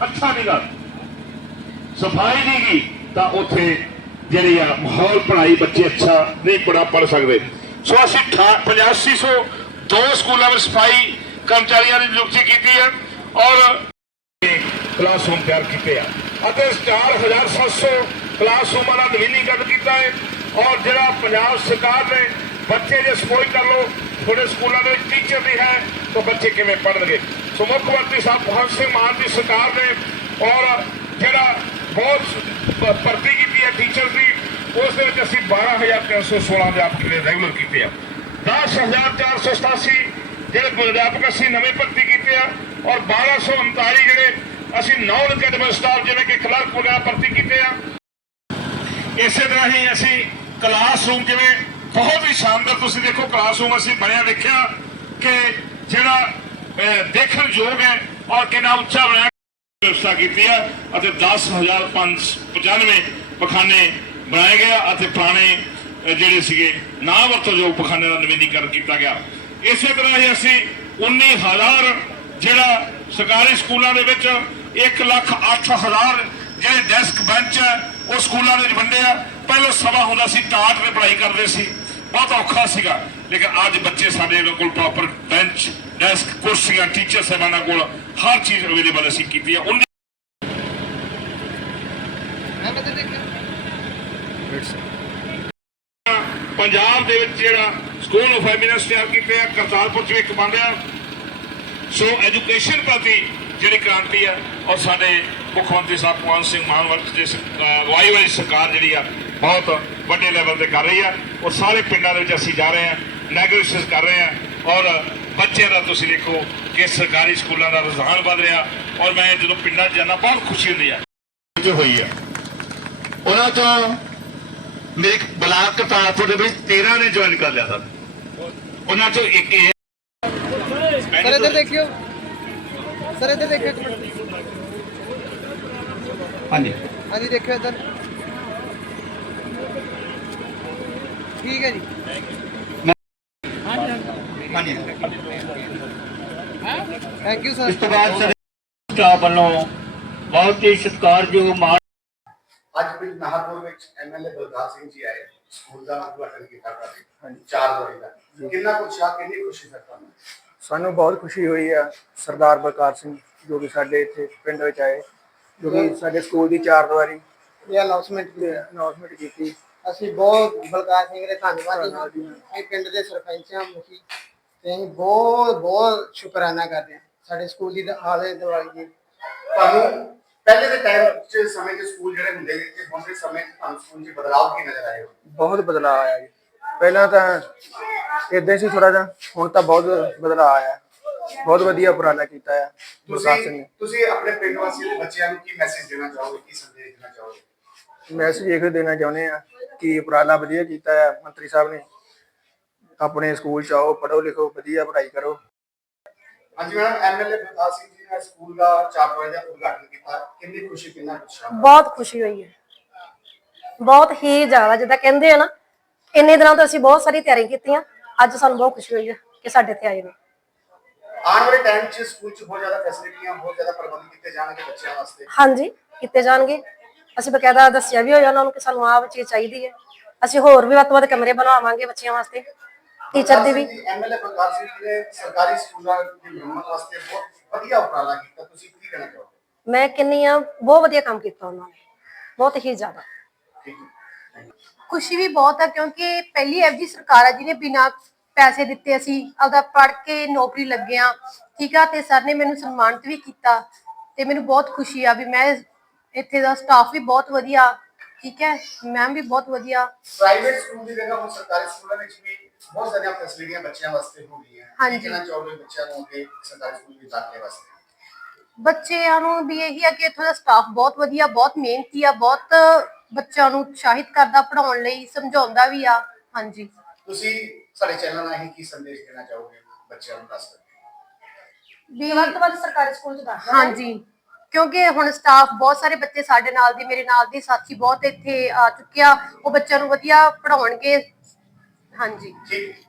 अच्छा सफ़ाई नहीं गई तो उ जी माहौल पढ़ाई बच्चे अच्छा नहीं पढ़ा पढ़ सकते सो असी पचासी सौ दो सफ़ाई कर्मचारियों की नियुक्ति की है और ਕਲਾਸਰੂਮ ਤਿਆਰ ਕੀਤੇ ਆ। ਅਤੇ 4700 ਕਲਾਸਰੂਮਾਂ ਦਾ ਨਵੀਨੀਕਰਨ ਕੀਤਾ ਹੈ। ਔਰ ਜਿਹੜਾ ਪੰਜਾਬ ਸਰਕਾਰ ਨੇ ਬੱਚੇ ਜੇ ਸਪੋਇਲ ਕਰ ਲੋ ਥੋੜੇ ਸਕੂਲਾਂ ਦੇ ਵਿੱਚ ਟੀਚਰ ਨਹੀਂ ਹੈ, ਤਾਂ ਬੱਚੇ ਕਿਵੇਂ ਪੜ੍ਹਨਗੇ? ਸੋ ਮੁੱਖ ਮੰਤਰੀ ਸਾਹਿਬ ਭਗਵੰਤ ਸਿੰਘ ਮਾਨ ਦੀ ਸਰਕਾਰ ਨੇ ਔਰ ਜਿਹੜਾ ਬਹੁਤ ਭਰਤੀ ਕੀਤੀ ਹੈ ਟੀਚਰ ਦੀ, ਉਸ ਦੇ ਵਿੱਚ ਅਸੀਂ 12316 ਅਧਿਆਪਕ ਨੇ ਰੈਗੂਲਰ ਕੀਤੇ ਆ। 10487 ਜਿਹੜੇ ਅਧਿਆਪਕ ਅਸੀਂ ਨਵੇਂ ਭਰਤੀ ਕੀਤੇ ਆ, ਔਰ 1239 ਜਿਹੜੇ ਅਸੀਂ ਨੌਨ ਅਕੈਡਮਿਕ ਸਟਾਫ ਜਿਵੇਂ ਕਿ ਕਲਰਕ ਵਗੈਰਾ ਭਰਤੀ ਕੀਤੇ ਆ। ਇਸੇ ਤਰ੍ਹਾਂ ਹੀ ਅਸੀਂ ਕਲਾਸਰੂਮ ਜਿਵੇਂ ਬਹੁਤ ਹੀ ਸ਼ਾਨਦਾਰ ਤੁਸੀਂ ਦੇਖੋ ਕਲਾਸਰੂਮ ਅਸੀਂ ਬਣਿਆ ਦੇਖਿਆ ਕਿ ਜਿਹੜਾ ਦੇਖਣ ਯੋਗ ਹੈ ਔਰ ਕਿੰਨਾ ਉੱਚਾ ਬਣਿਆ ਵਿਵਸਥਾ ਕੀਤੀ ਹੈ ਅਤੇ 10595 ਪਖਾਨੇ ਬਣਾਏ ਗਏ ਅਤੇ ਪੁਰਾਣੇ ਜਿਹੜੇ ਸੀਗੇ ਨਾ ਵਰਤੋਂਯੋਗ ਪਖਾਨੇ ਦਾ ਨਵੀਨੀਕਰਨ ਕੀਤਾ ਗਿਆ। ਇਸੇ ਤਰ੍ਹਾਂ ਹੀ ਅਸੀਂ 19000 ਜਿਹੜਾ ਸਰਕਾਰੀ ਸਕੂਲਾਂ ਦੇ ਵਿੱਚ 1 ਲੱਖ 8000 ਜਿਹੜੇ ਡੈਸਕ ਬੈਂਚ ਹੈ ਉਹ ਸਕੂਲਾਂ ਦੇ ਵਿੱਚ ਵੰਡੇ ਆ। ਪਹਿਲਾਂ ਸਮਾਂ ਹੁੰਦਾ ਸੀ ਟਾਟ ਤੇ ਪੜ੍ਹਾਈ ਕਰਦੇ ਸੀ। ਬਹੁਤ ਔਖਾ ਸੀਗਾ। ਲੇਕਿਨ ਅੱਜ ਬੱਚੇ ਸਾਡੇ ਕੋਲ ਪ੍ਰੋਪਰ ਬੈਂਚ ਡੈਸਕ ਕੁਰਸੀਆਂ ਟੀਚਰ ਸਾਹਿਬਾਨਾਂ ਕੋਲ ਹਰ ਚੀਜ਼ ਅਵੇਲੇਬਲ ਅਸੀਂ ਕੀਤੀ ਹੈ ਪੰਜਾਬ ਦੇ ਵਿੱਚ ਜਿਹੜਾ ਸਕੂਲ ਆਫ ਐਮੀਨੈਂਸ ਤਿਆਰ ਕੀਤੇ ਆ ਕਰਤਾਰਪੁਰ ਚ ਇੱਕ ਰਿਹਾ। ਸੋ ਐਜੂਕੇਸ਼ਨ ਪ੍ਰਤੀ ਜਿਹੜੀ ਕ੍ਰਾਂਤੀ ਹੈ ਔਰ ਸਾਡੇ ਮੁੱਖ ਮੰਤਰੀ ਸਾਹਿਬ ਭਗਵੰਤ ਸਿੰਘ ਮਾਨ ਵਰਤ ਦੇ ਅਗਵਾਈ ਵਾਲੀ ਸਰਕਾਰ ਜਿਹੜੀ ਆ ਬਹੁਤ ਵੱਡੇ ਲੈਵਲ ਤੇ ਕਰ ਰਹੀ ਆ। ਔਰ ਸਾਰੇ ਪਿੰਡਾਂ ਦੇ ਵਿੱਚ ਅਸੀਂ ਜਾ ਰਹੇ ਹਾਂ ਨੈਗੋਸ਼ੀਏਸ਼ਨ ਕਰ ਰਹੇ ਹਾਂ ਔਰ ਬੱਚਿਆਂ ਦਾ ਤੁਸੀਂ ਦੇਖੋ ਕਿ ਸਰਕਾਰੀ ਸਕੂਲਾਂ ਦਾ ਰੁਝਾਨ ਵਧ ਰਿਹਾ ਔਰ ਮੈਂ ਜਦੋਂ ਪਿੰਡਾਂ 'ਚ ਜਾਂਦਾ ਬਹੁਤ ਖੁਸ਼ੀ ਹੁੰਦੀ ਆ। ਜੋ ਹੋਈ ਆ। ਉਹਨਾਂ ਤੋਂ ਮੇਰੇ ਬਲਾਕ ਕਰਤਾਰਪੁਰ ਦੇ ਵਿੱਚ 13 ਨੇ ਜੁਆਇਨ ਕਰ ਲਿਆ ਸਨ ਉਹਨਾਂ ਚੋਂ ਇੱਕ ਇਹ ਸਰ ਇੱਧਰ ਦੇਖਿਓ। ਸਰ ਇੱਧਰ ਦੇਖਿਓ ਇੱਕ ਮਿੰਟ ਹਾਂਜੀ ਹਾਂਜੀ ਦੇਖਿਓ ਇੱਧਰ ਠੀਕ ਹੈ ਜੀ ਹਾਂਜੀ ਥੈਂਕ ਯੂ ਸਰ ਇਸ ਤੋਂ ਬਾਅਦ ਸਾਡੇ ਸਟਾਫ ਵੱਲੋਂ ਬਹੁਤ ਹੀ ਸਤਿਕਾਰਯੋਗ ਮਾਨ ਅੱਜ ਪਿੰਡ ਨਾਹਰਪੁਰ ਵਿੱਚ ਐਮਐਲਏ ਬਲਕਾਰ ਸਿੰਘ ਜੀ ਆਏ ਸਕੂਲ ਦਾ ਉਦਘਾਟਨ ਕੀਤਾ ਕਰਦੇ ਚਾਰ ਦਵਾਈ ਦਾ ਕਿੰਨਾ ਕੁਛ ਆ ਕਿੰਨੀ ਖੁਸ਼ੀ ਫਿਰ ਤੁਹਾਨੂੰ ਸਾਨੂੰ ਬਹੁਤ ਖੁਸ਼ੀ ਹੋਈ ਆ ਸਰਦਾਰ ਬਲਕਾਰ ਸਿੰਘ ਜੋ ਕਿ ਸਾਡੇ ਇੱਥੇ ਪਿੰਡ ਵਿੱਚ ਆਏ ਜੋ ਕਿ ਸਾਡੇ ਸਕੂਲ ਦੀ ਚਾਰ ਦੀਵਾਰੀ ਇਹ ਅਨਾਉਂਸਮੈਂਟ ਅਨਾਉਂਸਮੈਂਟ ਕੀਤੀ। ਅਸੀਂ ਬਹੁਤ ਬਲਕਾਰ ਸਿੰਘ ਦੇ ਧੰਨਵਾਦੀ ਹਾਂ। ਅਸੀਂ ਪਿੰਡ ਦੇ ਸਰਪੰਚ ਹਾਂ ਮੁਖੀ। ਤੇ ਅਸੀਂ ਬਹੁਤ ਬਹੁਤ ਸ਼ੁਕਰਾਨਾ ਕਰਦੇ ਹਾਂ ਸਾਡੇ ਸਕੂਲ ਦੀ ਆਲੇ ਦਿਵਾਲੀ ਦੀ। ਤੁਹਾਨੂੰ ਪਹਿਲੇ ਦੇ ਟਾਈਮ 'ਚ ਸਮੇਂ ਦੇ ਸਕੂਲ ਜਿਹੜੇ ਹੁੰਦੇ ਨੇ ਤੇ ਹੁਣ ਦੇ ਸਮੇਂ ਤੁਹਾਨੂੰ ਸਕੂਲ 'ਚ ਬਦਲਾਅ ਕੀ ਨਜ਼ਰ ਆਏ? ਹੋ ਬਹੁਤ ਬਦਲਾਅ ਆਇਆ ਜੀ। ਪਹਿਲਾਂ ਤਾਂ ਇਦਾਂ ਸੀ ਥੋੜਾ ਜਿਹਾ ਹੁਣ ਤਾਂ ਬਹੁਤ ਬਦਲਾਅ ਆਇਆ ਬਹੁਤ ਵਧੀਆ ਉਪਰਾਲਾ ਕੀਤਾ ਆ ਬਲਕਾਰ ਸਿੰਘ ਤੁਸੀਂ ਨੇ। ਤੁਸੀਂ ਆਪਣੇ ਪਿੰਡ ਵਾਸੀਆਂ ਦੇ ਬੱਚਿਆਂ ਨੂੰ ਕੀ ਮੈਸੇਜ ਦੇਣਾ ਚਾਹੋਗੇ ਕੀ ਸੰਦੇਸ਼ ਦੇਣਾ ਚਾਹੋਗੇ? ਮੈਸੇਜ ਇਹ ਦੇਣਾ ਚਾਹੁੰਦੇ ਆ ਕਿ ਉਪਰਾਲਾ ਵਧੀਆ ਕੀਤਾ ਹੈ ਮੰਤਰੀ ਸਾਹਿਬ ਨੇ। ਆਪਣੇ ਸਕੂਲ ਚ ਆਓ ਪੜ੍ਹੋ ਲਿਖੋ ਵਧੀਆ ਪੜ੍ਹਾਈ ਕਰੋ। ਹਾਂਜੀ ਮੈਡਮ ਐਮਐਲਏ ਬਲਕਾਰ ਸਿੰਘ ਜੀ ਨੇ ਸਕੂਲ ਦਾ ਚਾਰ ਦਵਾਈ ਦਾ ਉਦਘਾਟਨ ਕੀਤਾ। ਕਿੰਨੀ ਖੁਸ਼ੀ ਕਿੰਨਾ ਉਤਸ਼ਾਹ ਬਹੁਤ ਖੁਸ਼ੀ ਹੋਈ ਹੈ। ਬਹੁਤ ਹੀ ਜ਼ਿਆਦਾ ਜਿੱਦਾਂ ਕਹਿੰਦੇ ਆ ਨਾ ਇੰਨੇ ਦਿਨਾਂ ਤੋਂ ਅਸੀਂ ਬਹੁਤ ਸਾਰੀ ਤਿਆਰੀ ਕੀਤੀਆਂ। ਅੱਜ ਸਾਨੂੰ ਬਹੁਤ ਖੁਸ਼ੀ ਹੋਈ ਹੈ ਕਿ ਸਾਡੇ ਇੱਥੇ ਆਏ ਨੇ। ਆਉਣ ਵਾਲੇ ਟਾਈਮ 'ਚ ਸਕੂਲ 'ਚ ਬਹੁਤ ਜ਼ਿਆਦਾ ਫੈਸਿਲਿਟੀਆਂ ਬਹੁਤ ਜ਼ਿਆਦਾ ਪ੍ਰਬੰਧ ਕੀਤੇ ਜਾਣਗੇ ਬੱਚਿਆਂ ਵਾਸਤੇ। ਹਾਂਜੀ ਕੀਤੇ ਜਾਣਗੇ। ਅਸੀਂ ਬਕਾਇਦਾ ਦੱਸਿਆ ਵੀ ਹੋਇਆ ਉਹਨਾਂ ਨੂੰ ਕਿ ਸਾਨੂੰ ਆਹ ਚੀਜ਼ ਚਾਹੀਦੀ ਹੈ। ਅਸੀਂ ਹੋਰ ਵੀ ਵੱਧ ਤੋਂ ਵੱਧ ਕਮਰੇ ਬਣਾਵਾਂਗੇ ਬੱਚਿਆਂ ਵਾਸਤੇ ਟੀਚਰ ਦੀ ਵੀ। ਐਮਐਲਏ ਬਲਕਾਰ ਸਿੰਘ ਜੀ ਨੇ ਸਰਕਾਰੀ ਸਕੂਲਾਂ ਦੀ ਮੁਰੰਮਤ ਵਾਸਤੇ ਬਹੁਤ ਵਧੀਆ ਉਪਰਾਲਾ ਕੀਤਾ। ਤੁਸੀਂ ਕੀ ਕਹਿਣਾ ਚਾਹੋਗੇ? ਮੈਂ ਕਹਿੰਨੀ ਆ ਬਹੁਤ ਵਧੀਆ ਕੰਮ ਕੀਤਾ ਉਹਨਾਂ ਨੇ। ਬਹੁਤ ਹੀ ਜ਼ਿਆਦਾ। ਠੀਕ ਹੈ। ਖੁਸ਼ੀ ਵੀ ਬਹੁਤ ਹੈ ਕਿਉਂਕਿ ਪਹਿਲੀ ਐਫਜੀ ਸਰਕਾਰ ਆ ਜਿਹਨੇ ਬਿਨਾਂ ਪੈਸੇ ਦਿੱਤੇ ਅਸੀਂ ਆਪਦਾ ਪੜ੍ਹ ਕੇ ਨੌਕਰੀ ਲੱਗਿਆ ਠੀਕ ਆ ਤੇ ਸਰ ਨੇ ਮੈਨੂੰ ਸਨਮਾਨਿਤ ਵੀ ਕੀਤਾ ਤੇ ਮੈਨੂੰ ਬਹੁਤ ਖੁਸ਼ੀ ਆ ਵੀ ਮੈਂ ਇੱਥੇ ਦਾ ਸਟਾਫ ਵੀ ਬਹੁਤ ਵਧੀਆ ਠੀਕ ਹੈ ਮੈਮ ਵੀ ਬਹੁਤ ਵਧੀਆ। ਪ੍ਰਾਈਵੇਟ ਸਕੂਲ ਦੀ ਜਗ੍ਹਾ ਹੁਣ ਸਰਕਾਰੀ ਸਕੂਲਾਂ ਵਿੱਚ ਵੀ ਬਹੁਤ ਸਾਰੀਆਂ ਫੈਸਿਲਿਟੀਆਂ ਬੱਚਿਆਂ ਵਾਸਤੇ ਹੋ ਗਈਆਂ। ਹਾਂਜੀ। ਕੀ ਕਹਿਣਾ ਚਾਹੋਗੇ ਬੱਚਿਆਂ ਨੂੰ ਅੱਗੇ ਸਰਕਾਰੀ ਸਕੂਲ ਵਿੱਚ ਦਾਖਲੇ ਵਾਸਤੇ? ਬੱਚਿਆਂ ਨੂੰ ਵੀ ਇਹੀ ਆ ਕਿ ਇੱਥੋਂ ਦਾ ਸਟਾਫ ਬਹੁਤ ਵਧੀਆ ਬਹੁਤ ਮਿਹਨਤੀ ਆ ਬਹੁਤ ਬੱਚਿਆਂ ਨੂੰ ਉਤਸ਼ਾਹਿਤ ਕਰਦਾ ਪੜਾਉਣ ਲਈ ਸਮਝਾਉਂਦਾ ਵੀ ਆ। ਹਾਂਜੀ। ਤੁਸੀਂ ਸਾਡੇ ਚੈਨਲ ਰਾਹੀਂ ਕੀ ਸੰਦੇਸ਼ ਦੇਣਾ ਚਾਹੋਗੇ ਬੱਚਿਆਂ ਨੂੰ ਦੱਸ ਵੀ ਵੱਧ ਤੋਂ ਵੱਧ ਸਰਕਾਰੀ ਸਕੂਲ ਚ ਦਾਖਲਾ ਹਾਂਜੀ। ਕਿਉਂਕਿ ਹੁਣ ਸਟਾਫ ਬਹੁਤ ਸਾਰੇ ਬੱਚੇ ਸਾਡੇ ਨਾਲ ਦੀ ਮੇਰੇ ਨਾਲ ਦੇ ਸਾਥੀ ਬਹੁਤ ਇੱਥੇ ਆ ਚੁੱਕਿਆ ਉਹ ਬੱਚਿਆਂ ਨੂੰ ਵਧੀਆ ਪੜਾਉਣਗੇ ਹਾਂਜੀ। ਠੀਕ।